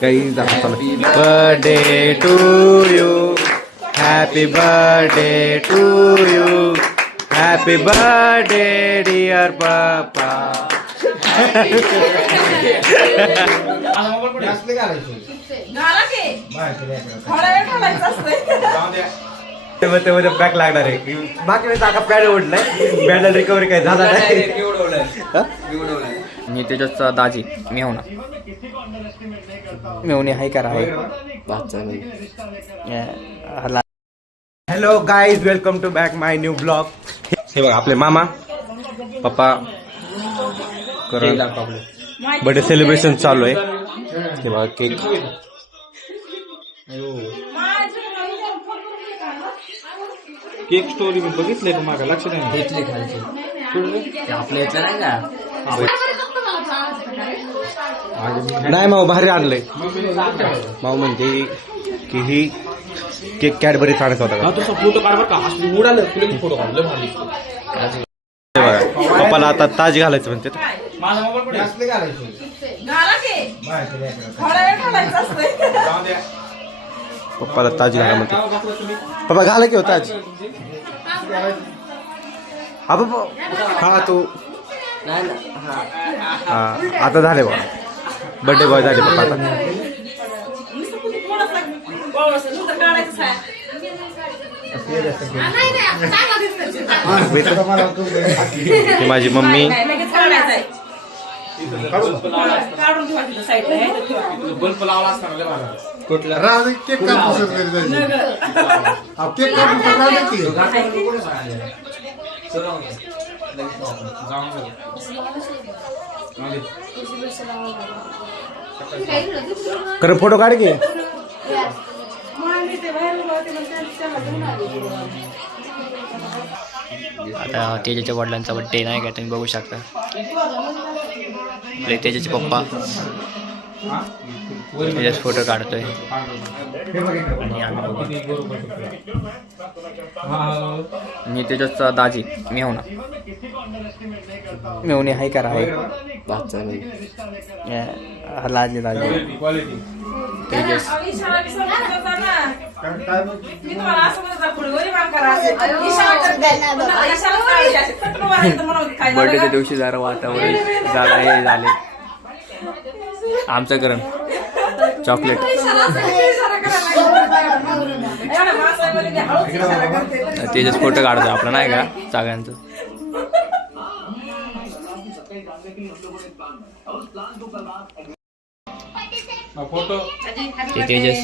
काही birthday to you, happy birthday to you, happy birthday dear पप्पा. बॅक लागणार आहे. बाकी टाका पॅड ओढलाय, पॅडल रिकव्हरी काय झाला नाही. मी त्याच्यात दाजी मेवना मेवणे हाय करा आहे. Hello guys, welcome to back my new blog. हे बघा आपले मामा पप्पा बर्थडे सेलिब्रेशन चालू आहे. हे बघा केक. केक स्टोरी मी बघितलंय का मागा लक्ष नाही आपल्या इथलं नाही का? नाही माऊ भारी आणलंय. माऊ म्हणते की ही केक कॅडबरी आणायचा होता का. तसा फोटो काढ बरं का, असं उडालं तुला फोटो काढलं भारी. बघा पप्पाला आता ताज घालायचं म्हणते. माझा मोबाईल कुठे असले घालायचं पप्पाला ताज घाला म्हणते. पप्पा घाला की हो ताज. हा पप्पा हा तू हा आता झाले बघा. बर्थडे बॉय झाले पप्पा आता. ही माझी मम्मी. बल्ब लावला असताना कुठला केक कापूस केक खरं फोटो काढ की. आता तेजाच्या वडिलांचा बड्डे नाही का, तुम्ही बघू शकता. आपले तेजाचे पप्पा त्याच्यात फोटो काढतोय आणि आम्ही मी त्याच्यात दाजी मेवना मेवणे हाय करा आहे. लाजले दाजी तेजस. बर्थडेच्या दिवशी जरा वातावरण जरा हे झाले. आमचं गरम चॉकलेट. तेजस फोटो काढतोय आपला नाही का सगळ्यांचं. फोटो ते तेजस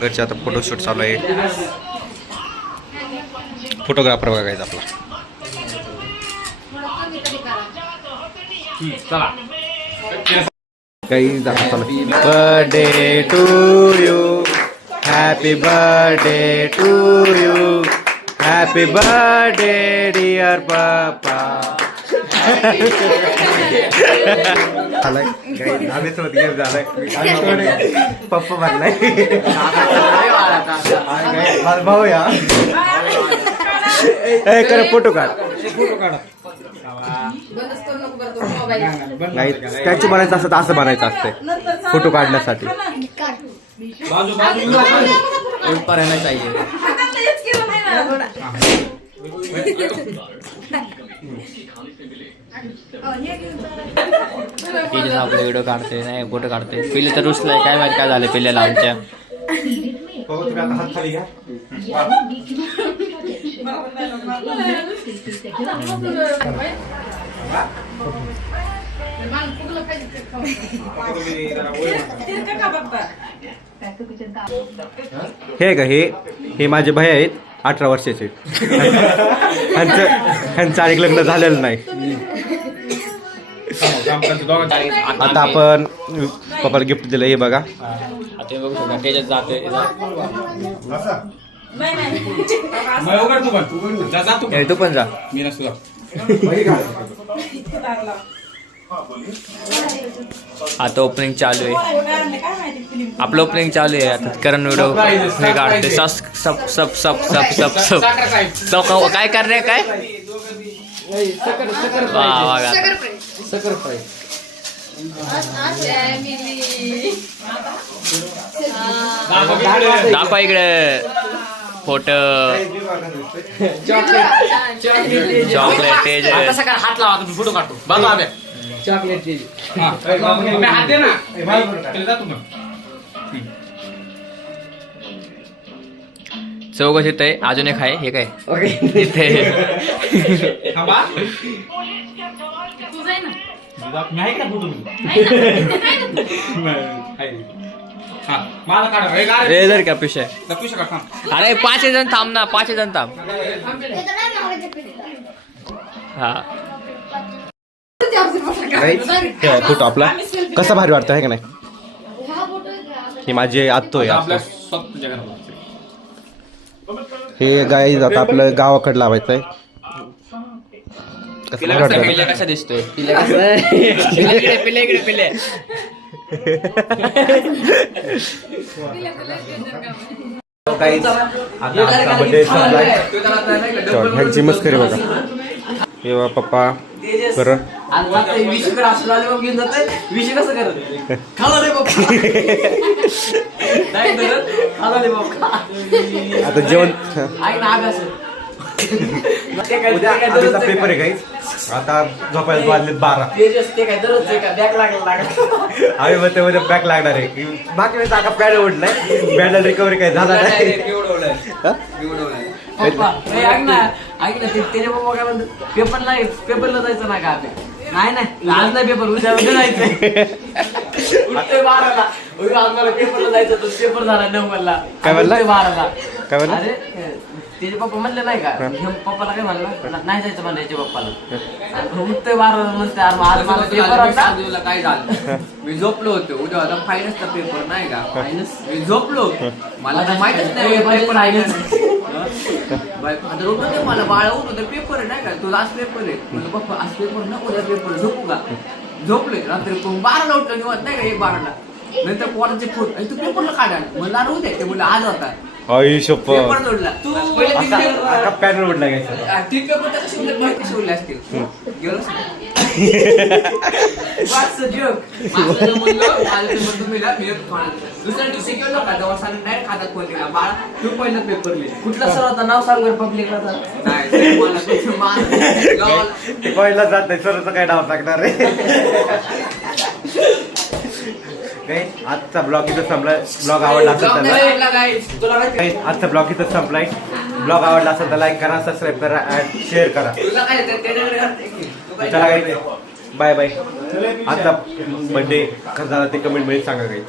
घरचे आता फोटोशूट चालू आहे. फोटोग्राफर बघायचा आपला. चला काही birthday to you, happy birthday to you, happy birthday dear पप्पा. झालाय आम्हीच गेम झालाय. पप्पा भरलाय भाऊ या. खरं फोटो काढ. नाही स्टॅच्यू बनायचं असतं तर असं बनायचं असतं फोटो काढण्यासाठी. तेजस आपले व्हिडिओ काढते नाही फोटो काढते. पहिले तर रुसलाय काय माहिती काय झालं पिल्ल्याला आमच्या. हे का हे माझे भाई आहेत 18 वर्षाचे. ह्यांचं अनेक लग्न झालेलं नाही. आता आपण पप्पाला गिफ्ट दिलं हे बघा. आता बघू शकता त्याच्यात जातोय. तू पण जा. मी नसतो आता ओपनिंग चालू आहे. आपलं ओपनिंग चालू आहे. आता करण व्हिडिओ हे काढते. सब सब सब सब सब सब सब काय करणे काय वा वा गा. दाखवा इकडे फोटो चॉकलेट तेज हात लावा तुम्ही फोटो काढतो बघा आम्ही चॉकलेट तेज हात दे ना जा तुम्ही चौघ इथे अजून एक आहे हे काय ओके इथे थांबा तू जाय ना. मी आहे का फोटो माझा काढा हे गाडी रे जर का पिशा पिशा काढ थांब अरे 5 जण थांब ना 5 जण थांब हा फोटो आपला कसा भारी वाटतो आहे का नाही. ही माझी आत्तो आहे आपल्या आत्तो. स्वतः जगात हे गाई आता आपलं गावाकडे लावायचं आहे. कसं भारी वाटतं पिल्या कसा दिसतोय तिला कसं पिले इकडे पिले गाईज, आता आमचा बर्थडे संपलाय. तेव्हा ह्यांची मस्करी बघा. तेव्हा पप्पा कर विषय असं आले मग घेऊन जाते विषय कसं करत खाला रे बाबा नाही धरत खाला रे बाबा आता जेवण ऐक ना अभ्यास उद्या आधीचा पेपर आहे गाईज. आता झोपायला वाजले 12. ते काय दररोज का बॅग लागला आम्ही म्हणते उद्या बॅक लागणार आहे. बाकी वेळेस आता पॅड ओढलाय. पॅडल रिकव्हरी काय झाला नाही. हा? पप्पा ऐक ना त्याचे पप्पा काय म्हणतात पेपरला जायचं ना का नाही आज नाही पेपर उद्या जायचंय उठतोय 12ला आज मला पेपरला जायचं तो पेपर झाला 9ला काय म्हणला? 12ला काय म्हणला? अरे त्याचे पप्पा म्हणले नाही का पप्पाला काय म्हणलं नाही जायचं म्हणलं याच्या पप्पाला उठतोय 12ला म्हणते आज मला पेपर होता काय झालं मी झोपलो होतो उद्या होता फायनसचा पेपर नाही का मायनस मी झोपलो मला तर माहितच नाही पेपर आहे आता रोज मला बाळा उठलो पेपर आहे नाही का तुला आज पेपर आहे म्हणलं पप्पा आज पेपर ना उद्या पेपर झोपू का झोपले रात्री 12ला उठलो निवांत नाही का 12ला नंतर पोराचे फोन तू पेपरला काढा मला उद्या ते बोलला आज होता आई शप्पथ. पेपर जोडला तू आता पॅड ओढला घ्यायचा. तीन पेपर त्याला शिवले माहिती शिवले असतील गेलो दुसऱ्या दिवशी गेलो का दवाखान्यात डायरेक्ट खात्यात फोन केला बाळा तू पहिला पेपर लिह कुठला सर होता नाव सांग पब्लिकला नाही मला तुझं मान ते पहिला जात नाही. सरचं काय नाव सांगणार रे. Guys, आजचा ब्लॉग इथं संपलाय. ब्लॉग आवडला असेल तर Guys, आजचा ब्लॉग इथं संपलाय. ब्लॉग आवडला असेल तर लाईक करा, सबस्क्राईब करा आणि शेअर करा. चला गाईज, बाय बाय. आजचा बर्थडे कसं झाला ते कमेंट मध्ये सांगा गाईज.